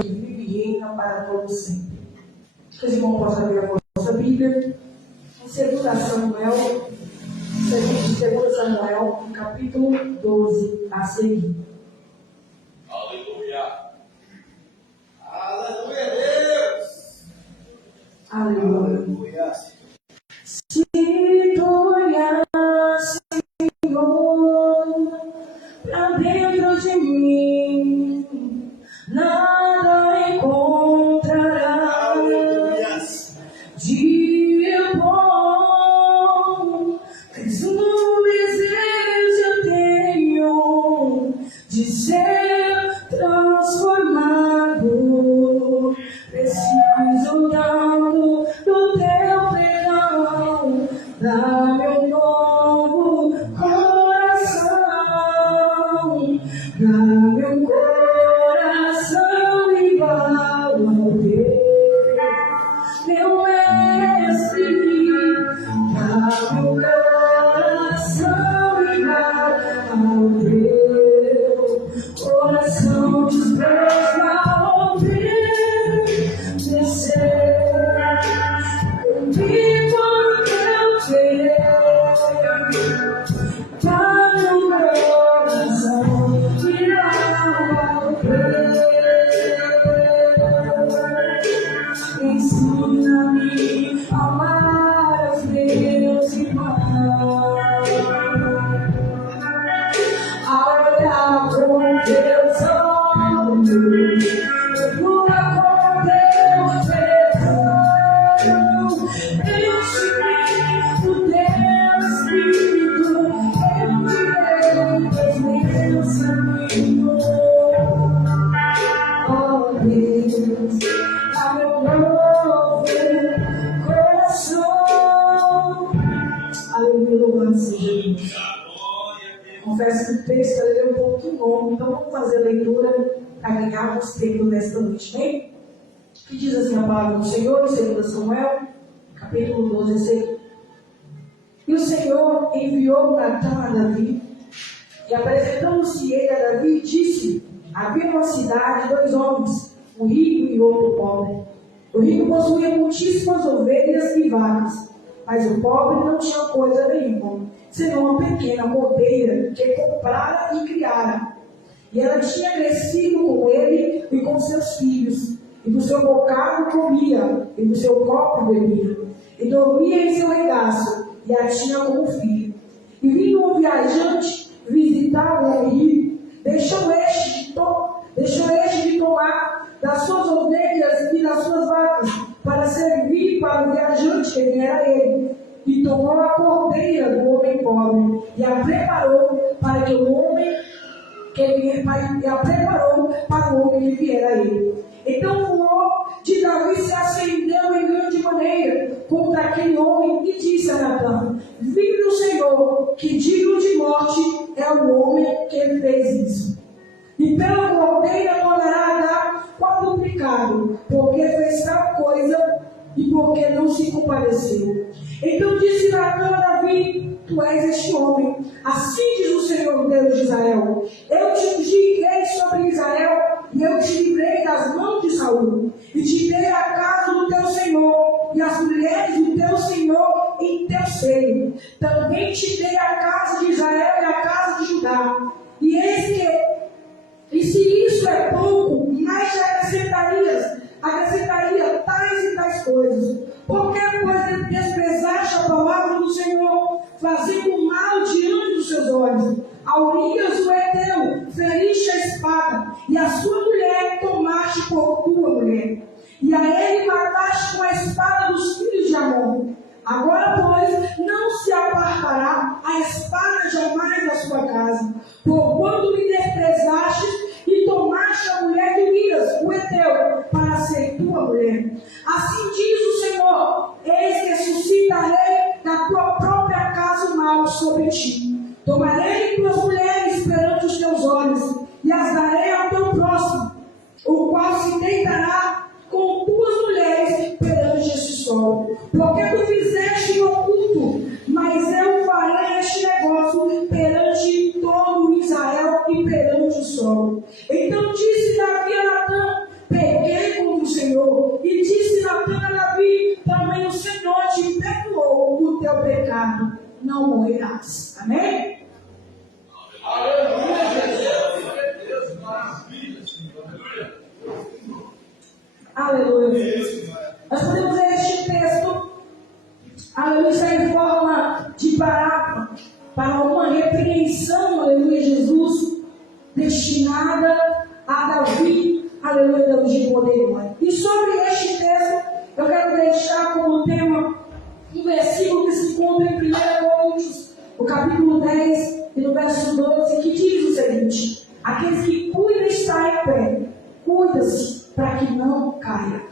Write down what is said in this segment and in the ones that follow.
que vive e reina para todo sempre. Que os irmãos possam abrir a vossa Bíblia em 2 Samuel, capítulo 12, a seguir. Aleluia! Aleluia, Deus! Aleluia! Se tu olhas, Senhor, para dentro de mim, nada encontrará. Aleluia! Dia bom, mas um desejo eu tenho de ser transformado. Preciso tanto do teu perdão, dá-me um novo coração, dá-me um coração igual ao teu. Meu mestre, dá-me um coração igual ao teu, coração disposto a ouvir, descer, vivo teu querer, dá-me um coração igual ao teu. Ensina-me a amar os meus irmãos, a olhar com teus olhos, procura com teu perdão, enche-me do teu espírito, eu direi os meus caminhos. Oh Deus, dá meu novo coração. Aleluia, louvado seja Deus. Confesso que o texto é um pouco longo, então vamos fazer a leitura para ganharmos tempo nesta noite, bem? Que diz assim a palavra do Senhor, em 2 Samuel, capítulo 12, E o Senhor enviou Natã a Davi, e apresentando-se ele a Davi, disse: havia uma cidade, 2 homens, um rico e outro pobre. O rico possuía muitíssimas ovelhas e vacas, mas o pobre não tinha coisa nenhuma, senão uma pequena cordeira que comprara e criara. E ela tinha crescido com ele e com seus filhos, e do seu bocado comia, e do seu copo bebia, e dormia em seu regaço, e a tinha como filho. E vindo um viajante visitar o homem, deixou este de tomar das suas ovelhas e das suas vacas, para servir para o viajante que viera a ele. E tomou a cordeira do homem pobre, e a preparou para o homem que viera a ele. Então o furor de Davi se acendeu em grande maneira contra aquele homem, e disse a Natã: vive do Senhor, que digno de morte é o homem que fez isso. E pela cordeira tornará a dar quadruplicado, porque fez tal coisa e porque não se compadeceu. Então disse Natã a Davi: tu és este homem. Assim diz o Senhor Deus de Israel: eu te ungi rei sobre Israel, e eu te livrei das mãos de Saul, e te dei a casa do teu Senhor, e as mulheres do teu Senhor em teu seio. Também te dei a casa de Israel e a casa de Judá. E eis que, e se isso é pouco, mais te acrescentaria tais e tais coisas. Porque, pois, desprezaste a palavra do Senhor, fazendo mal diante dos seus olhos. A Urias o Heteu feriste a espada, e a sua mulher tomaste por tua mulher. E a ele mataste com a espada dos filhos de Amon. Agora, pois, não se apartará a espada jamais da sua casa, porquanto me desprezaste e tomaste a mulher de Urias, o Heteu, para ser tua mulher. Assim diz o Senhor: eis que suscitarei na tua própria casa o mal sobre ti. Tomarei tuas mulheres perante os teus olhos, e as darei ao teu próximo, o qual se deitará com tuas mulheres perante este sol. Porque tu fizeste no oculto, mas eu farei este negócio perante todo Israel e perante o sol. Então disse Davi a Natã: pecado não morrerás. Amém? Aleluia. Nós podemos ler este texto, aleluia, em forma de parábola, para uma repreensão, aleluia, Jesus, destinada a Davi, aleluia, Deus de poder e glória. E sobre este texto, eu quero deixar como tema um versículo que se encontra em 1 Coríntios, no capítulo 10 e no verso 12, que diz o seguinte: aqueles que cuidam estar em pé, cuida-se para que não caia.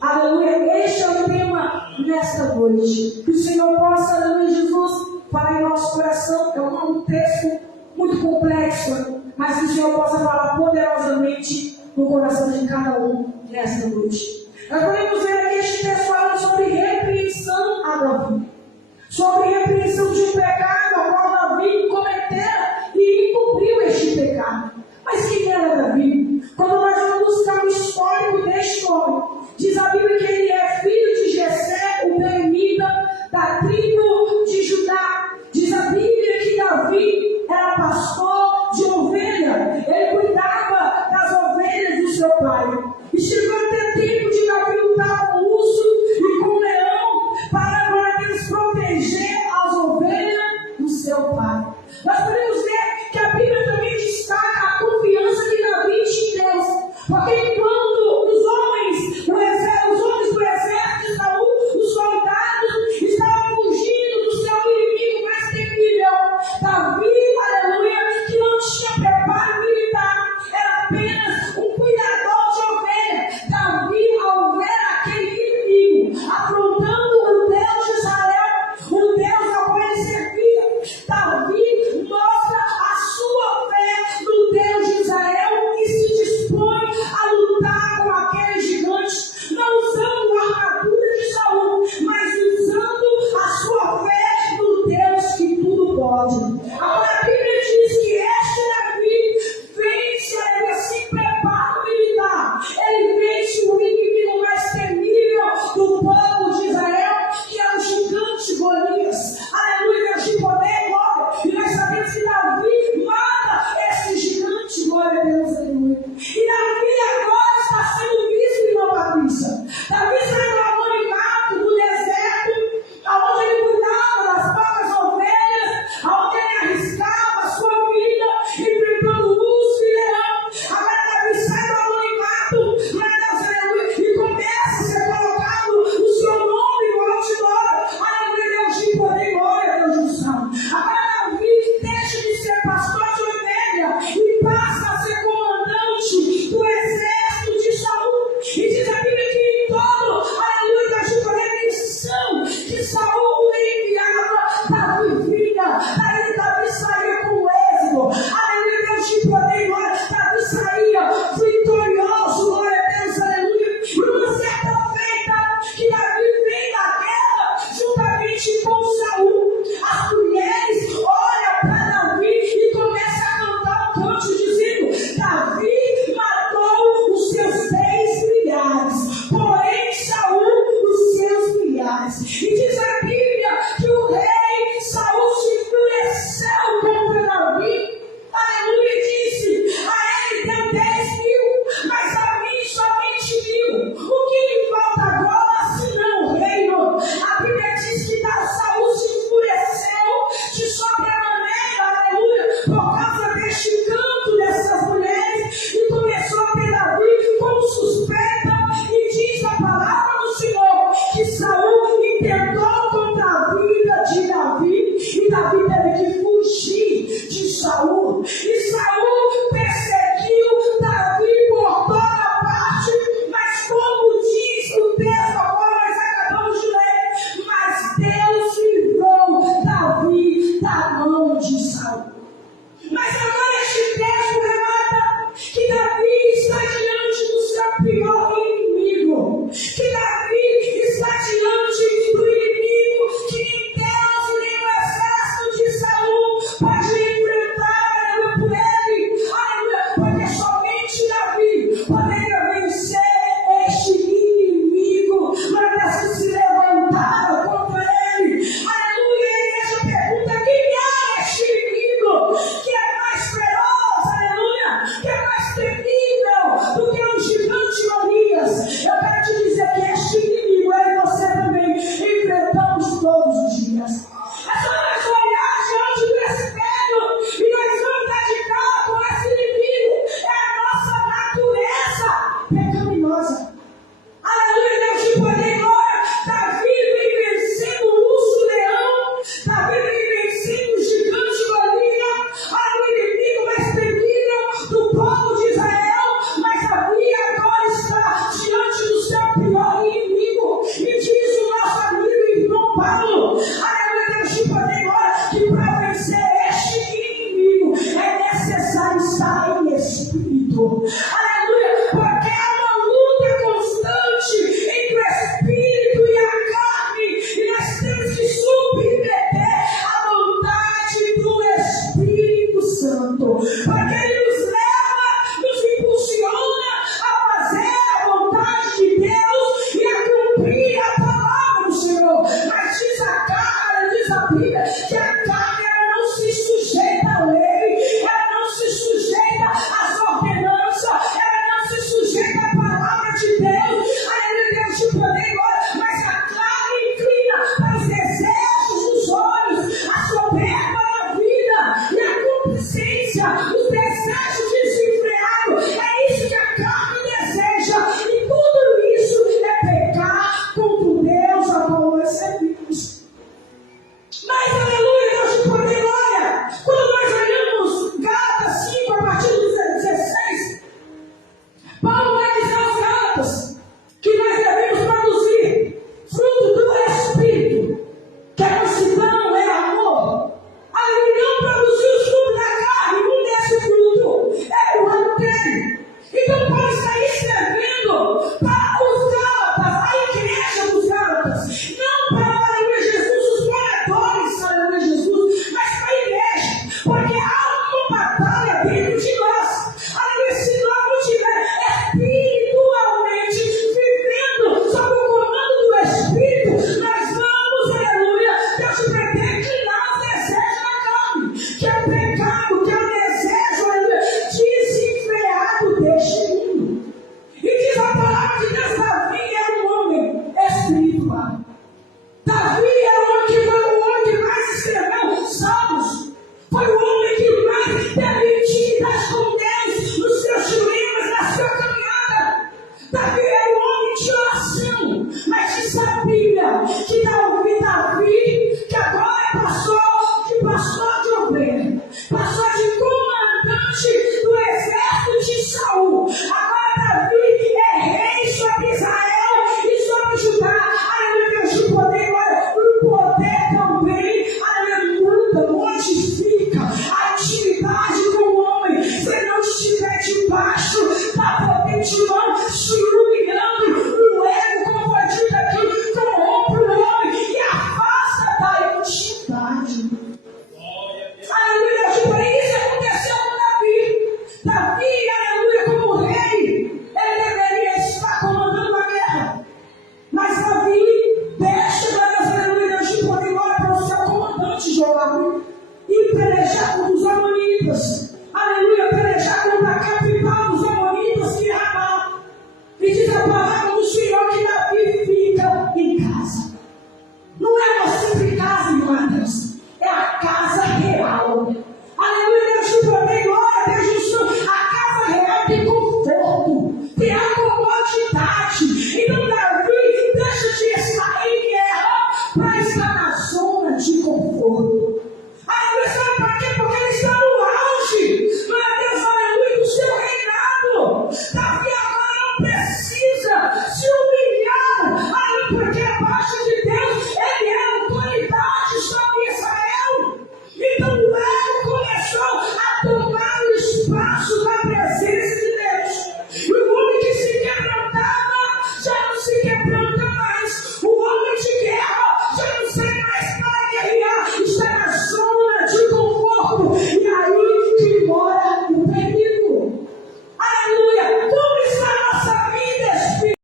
Aleluia, este é o tema nesta noite. Que o Senhor possa, aleluia, Jesus, falar em nosso coração. É um texto muito complexo, mas que o Senhor possa falar poderosamente no coração de cada um nesta noite. Nós podemos ver aqui este texto falando sobre repreensão a Davi, sobre repreensão de um pecado ao qual Davi cometera e encobriu este pecado. Mas quem era Davi? Quando nós vamos buscar o histórico deste homem, diz a Bíblia que ele é filho de Jessé, o Beemita, da tribo de Judá. Diz a Bíblia que Davi era pastor de ovelha, ele cuidava das ovelhas do seu pai. E chegou até tempo de Davi lutar com o urso e com o leão para eles proteger as ovelhas do seu pai. Nós podemos ver que a Bíblia também destaca a confiança que Davi tinha maravilhosa. Aleluia, Deus te poder, glória. Davi vem vencendo o urso leão. Davi vem vencendo o gigante Golias. O inimigo mais terrível do povo de Israel. Mas Davi agora está diante do seu pior inimigo. E diz o nosso amigo irmão Paulo. Aleluia, Deus te poder, glória. Que para vencer este inimigo é necessário estar em espírito. Aleluia, porque há uma luta constante entre o espírito e a carne, e nós temos que submeter a vontade do Espírito Santo, porque ele nos leva, nos impulsiona a fazer a vontade de Deus e a cumprir a palavra do Senhor. Mas diz a carne, diz a Bíblia, que a carne ela não se sujeita à lei, ela não se sujeita às ordenanças, ela não se sujeita à palavra de Deus. Aleluia, Deus te poder agora, mas a carne inclina para os desejos dos olhos, a soberba da vida e a concupiscência, os desejos desenfreados. É isso que a carne deseja, e tudo isso é pecar contra Deus a qual nós servimos. Mas, aleluia, Deus te poder, glória. Quando nós olhamos Gálatas 5, a partir do 16, Paulo vai dizer aos Gálatas que nós devemos produzir fruto do Espírito, que a mansidão é amor. Aleluia, não produzir os frutos da carne, um desse fruto é o ano inteiro. Então, Paulo está escrevendo para os Gálatas, a igreja dos Gálatas, não para, aleluia, Jesus, os moradores, aleluia, Jesus, mas para a igreja, porque há uma batalha dentro de nós. Aleluia, se nós não tiver espiritualmente vivendo sob o comando do Espírito, nós vamos, aleluia, Deus te perder inclinar os desejos da carne, que é o pecado, que é o desejo, aleluia, desenfreado deste mundo. E diz a palavra de Deus, Davi era um homem espiritual. Davi era o homem que mais escreveu salmos. Foi o homem que mais teve intimidade com Deus nos seus dilemas, na sua caminhada. Davi era um homem de oração. Mas diz a Bíblia que Davi, que agora passou de ovelha, passou de comandante do exército de Saul. Agora Davi é rei sobre Israel e sobre Judá. Aleluia, Deus te poder, agora o poder também, aleluia, muda, modifica a intimidade com o homem. Se não estiver debaixo da potente mão, se humilhando, o ego, como foi dito aqui, corrompe o homem e afasta da intimidade. Aleluia, Deus te poder, isso aconteceu com Davi. Davi, aleluia, como rei, ele deveria estar comandando a guerra. Mas Davi deixa, aleluia, Deus te poder, agora para o seu comandante Joabe e pelejar contra os amonitas. Aleluia, pelejar contra a capital dos amonitas, que é Ramá. E diz a palavra do Senhor que Davi fica em casa. Não é uma simples casa, irmãos, é a casa real. Aleluia, Deus te poder, glória, Deus do Senhor. A casa real tem conforto, tem a comodidade. Então Davi deixa de estar em guerra para estar na zona de conforto. Aleluia, sabe para quê? Porque ele está no auge, glória a Deus, aleluia, do seu reinado. Davi agora não precisa se humilhar, aleluia, porque abaixo de